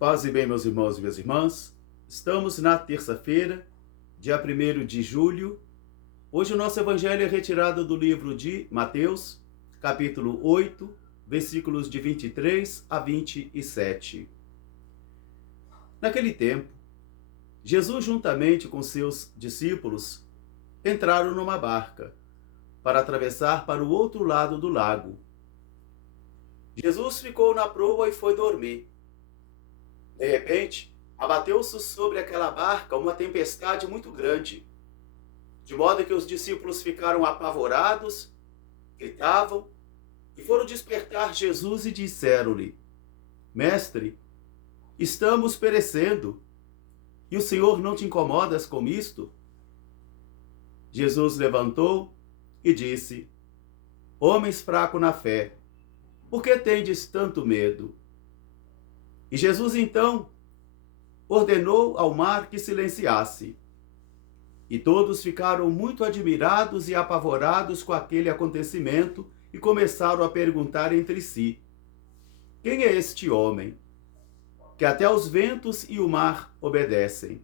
Paz e bem, meus irmãos e minhas irmãs. Estamos na terça-feira, dia 1º de julho. Hoje o nosso evangelho é retirado do livro de Mateus, capítulo 8, versículos de 23 a 27. Naquele tempo, Jesus, juntamente com seus discípulos, entraram numa barca para atravessar para o outro lado do lago. Jesus ficou na proa e foi dormir. De repente, abateu-se sobre aquela barca uma tempestade muito grande, de modo que os discípulos ficaram apavorados, gritavam e foram despertar Jesus e disseram-lhe: Mestre, estamos perecendo, e o Senhor não te incomodas com isto? Jesus levantou e disse: Homens fracos na fé, por que tendes tanto medo? E Jesus então ordenou ao mar que silenciasse. E todos ficaram muito admirados e apavorados com aquele acontecimento e começaram a perguntar entre si: Quem é este homem, que até os ventos e o mar obedecem?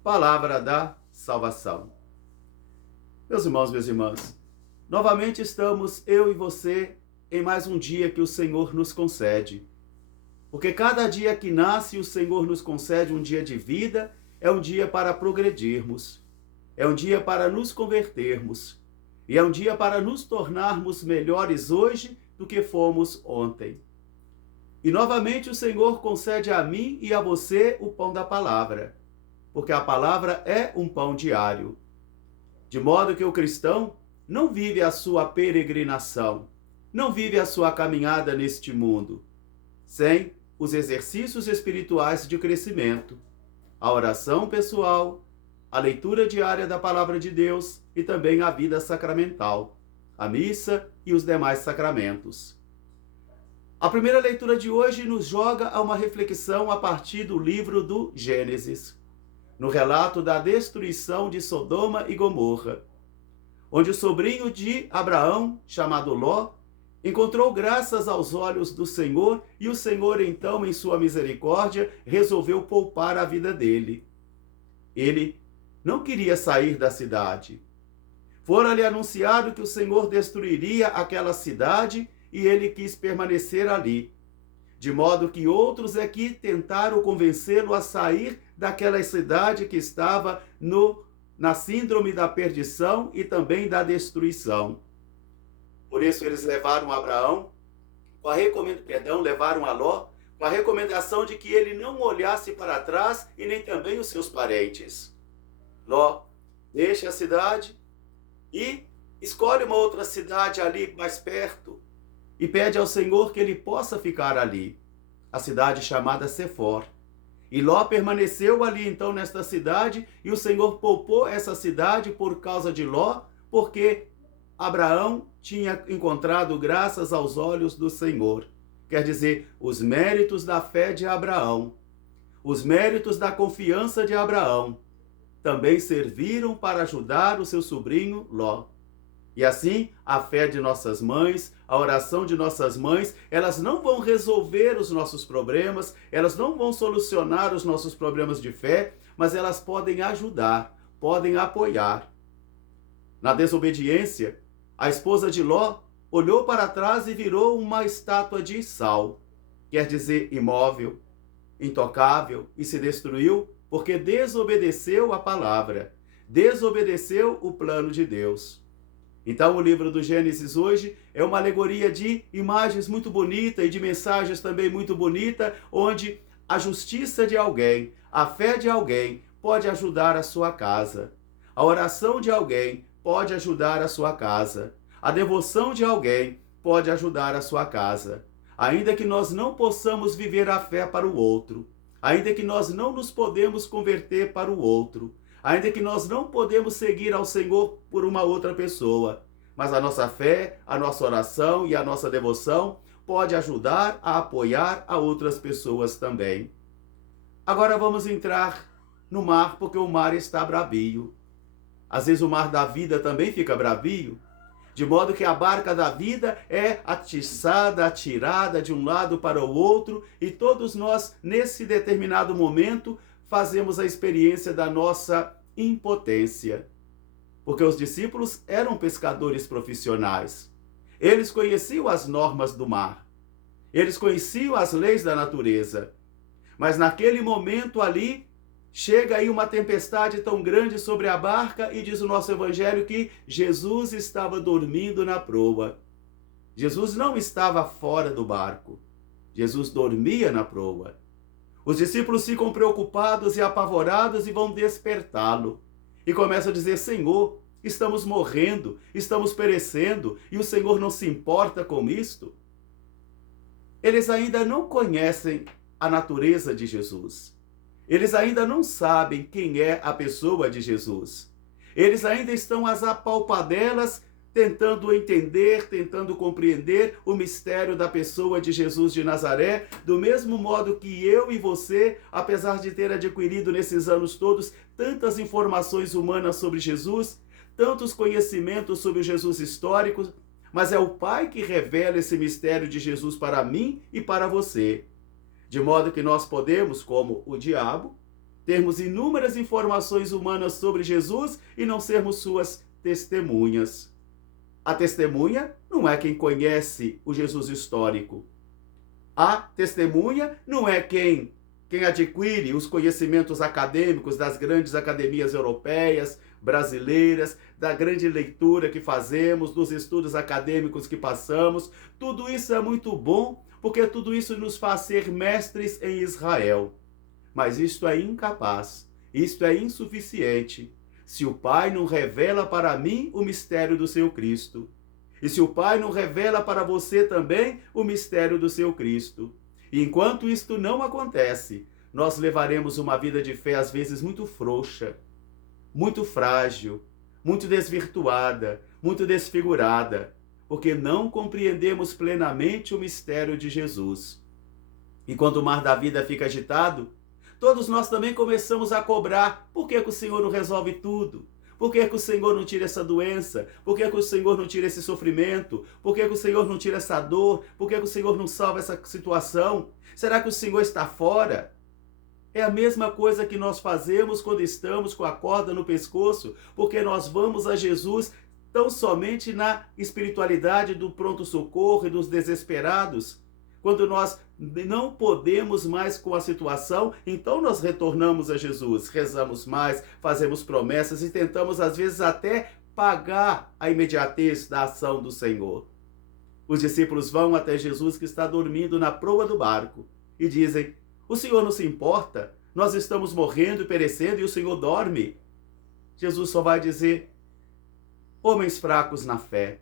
Palavra da salvação. Meus irmãos, minhas irmãs, novamente estamos eu e você em mais um dia que o Senhor nos concede. Porque cada dia que nasce, o Senhor nos concede um dia de vida, é um dia para progredirmos, é um dia para nos convertermos, e é um dia para nos tornarmos melhores hoje do que fomos ontem. E novamente o Senhor concede a mim e a você o pão da palavra, porque a palavra é um pão diário. De modo que o cristão não vive a sua peregrinação, não vive a sua caminhada neste mundo, sem os exercícios espirituais de crescimento, a oração pessoal, a leitura diária da palavra de Deus e também a vida sacramental, a missa e os demais sacramentos. A primeira leitura de hoje nos joga a uma reflexão a partir do livro do Gênesis, no relato da destruição de Sodoma e Gomorra, onde o sobrinho de Abraão, chamado Ló, encontrou graças aos olhos do Senhor e o Senhor então, em sua misericórdia, resolveu poupar a vida dele. Ele não queria sair da cidade. Fora-lhe anunciado que o Senhor destruiria aquela cidade e ele quis permanecer ali. De modo que outros aqui tentaram convencê-lo a sair daquela cidade que estava na síndrome da perdição e também da destruição. Por isso eles levaram Abraão, levaram a Ló, com a recomendação de que ele não olhasse para trás e nem também os seus parentes. Ló deixa a cidade e escolhe uma outra cidade ali mais perto e pede ao Senhor que ele possa ficar ali, a cidade chamada Sefor. E Ló permaneceu ali então nesta cidade e o Senhor poupou essa cidade por causa de Ló, porque Abraão tinha encontrado graças aos olhos do Senhor. Quer dizer, os méritos da fé de Abraão, os méritos da confiança de Abraão, também serviram para ajudar o seu sobrinho Ló. E assim, a fé de nossas mães, a oração de nossas mães, elas não vão resolver os nossos problemas, elas não vão solucionar os nossos problemas de fé, mas elas podem ajudar, podem apoiar. Na desobediência, a esposa de Ló olhou para trás e virou uma estátua de sal, quer dizer, imóvel, intocável, e se destruiu porque desobedeceu a palavra, desobedeceu o plano de Deus. Então o livro do Gênesis hoje é uma alegoria de imagens muito bonitas e de mensagens também muito bonitas, onde a justiça de alguém, a fé de alguém pode ajudar a sua casa. A oração de alguém pode ajudar a sua casa. A devoção de alguém pode ajudar a sua casa. Ainda que nós não possamos viver a fé para o outro, ainda que nós não nos podemos converter para o outro, ainda que nós não podemos seguir ao Senhor por uma outra pessoa, mas a nossa fé, a nossa oração e a nossa devoção pode ajudar a apoiar a outras pessoas também. Agora vamos entrar no mar, porque o mar está bravio. Às vezes o mar da vida também fica bravio, De modo que a barca da vida é atiçada, atirada de um lado para o outro, e todos nós, nesse determinado momento, fazemos a experiência da nossa impotência. Porque os discípulos eram pescadores profissionais. Eles conheciam as normas do mar. Eles conheciam as leis da natureza. Mas naquele momento ali, chega aí uma tempestade tão grande sobre a barca e diz o nosso evangelho que Jesus estava dormindo na proa. Jesus não estava fora do barco. Jesus dormia na proa. Os discípulos ficam preocupados e apavorados e vão despertá-lo. E começam a dizer: Senhor, estamos morrendo, estamos perecendo, e o Senhor não se importa com isto? Eles ainda não conhecem a natureza de Jesus. Eles ainda não sabem quem é a pessoa de Jesus. Eles ainda estão às apalpadelas, tentando entender, tentando compreender o mistério da pessoa de Jesus de Nazaré, do mesmo modo que eu e você, apesar de ter adquirido nesses anos todos tantas informações humanas sobre Jesus, tantos conhecimentos sobre o Jesus histórico, mas é o Pai que revela esse mistério de Jesus para mim e para você. De modo que nós podemos, como o diabo, termos inúmeras informações humanas sobre Jesus e não sermos suas testemunhas. A testemunha não é quem conhece o Jesus histórico. A testemunha não é quem adquire os conhecimentos acadêmicos das grandes academias europeias, brasileiras, da grande leitura que fazemos, dos estudos acadêmicos que passamos. Tudo isso é muito bom, porque tudo isso nos faz ser mestres em Israel. Mas isto é incapaz, isto é insuficiente, se o Pai não revela para mim o mistério do seu Cristo. E se o Pai não revela para você também o mistério do seu Cristo. E enquanto isto não acontece, nós levaremos uma vida de fé às vezes muito frouxa, muito frágil, muito desvirtuada, muito desfigurada, porque não compreendemos plenamente o mistério de Jesus. E quando o mar da vida fica agitado, todos nós também começamos a cobrar: por que o Senhor não resolve tudo? Por que o Senhor não tira essa doença? Por que o Senhor não tira esse sofrimento? Por que o Senhor não tira essa dor? Por que o Senhor não salva essa situação? Será que o Senhor está fora? É a mesma coisa que nós fazemos quando estamos com a corda no pescoço, porque nós vamos a Jesus tão somente na espiritualidade do pronto-socorro e dos desesperados. Quando nós não podemos mais com a situação, então nós retornamos a Jesus, rezamos mais, fazemos promessas e tentamos às vezes até pagar a imediatez da ação do Senhor. Os discípulos vão até Jesus, que está dormindo na proa do barco, e dizem: o Senhor não se importa? Nós estamos morrendo e perecendo e o Senhor dorme. Jesus só vai dizer: homens fracos na fé,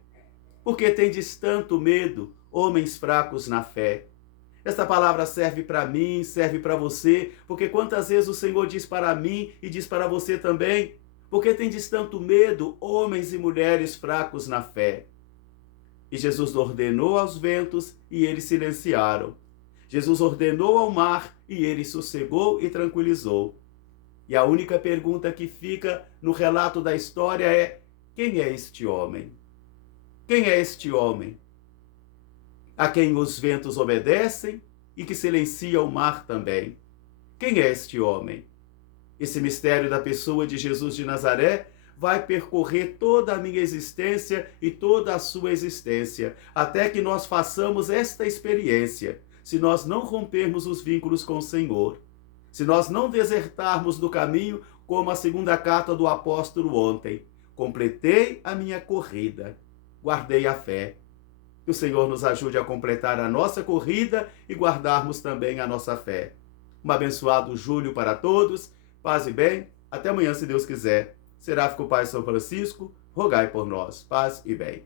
por que tendes tanto medo, homens fracos na fé? Esta palavra serve para mim, serve para você, porque quantas vezes o Senhor diz para mim e diz para você também: por que tendes tanto medo, homens e mulheres fracos na fé? E Jesus ordenou aos ventos e eles silenciaram. Jesus ordenou ao mar e ele sossegou e tranquilizou. E a única pergunta que fica no relato da história é: quem é este homem? Quem é este homem a quem os ventos obedecem e que silencia o mar também? Quem é este homem? Esse mistério da pessoa de Jesus de Nazaré vai percorrer toda a minha existência e toda a sua existência, até que nós façamos esta experiência, se nós não rompermos os vínculos com o Senhor, se nós não desertarmos do caminho, como a segunda carta do apóstolo ontem: completei a minha corrida, guardei a fé. Que o Senhor nos ajude a completar a nossa corrida e guardarmos também a nossa fé. Um abençoado julho para todos, paz e bem, até amanhã se Deus quiser. Seráfico Pai São Francisco, rogai por nós, paz e bem.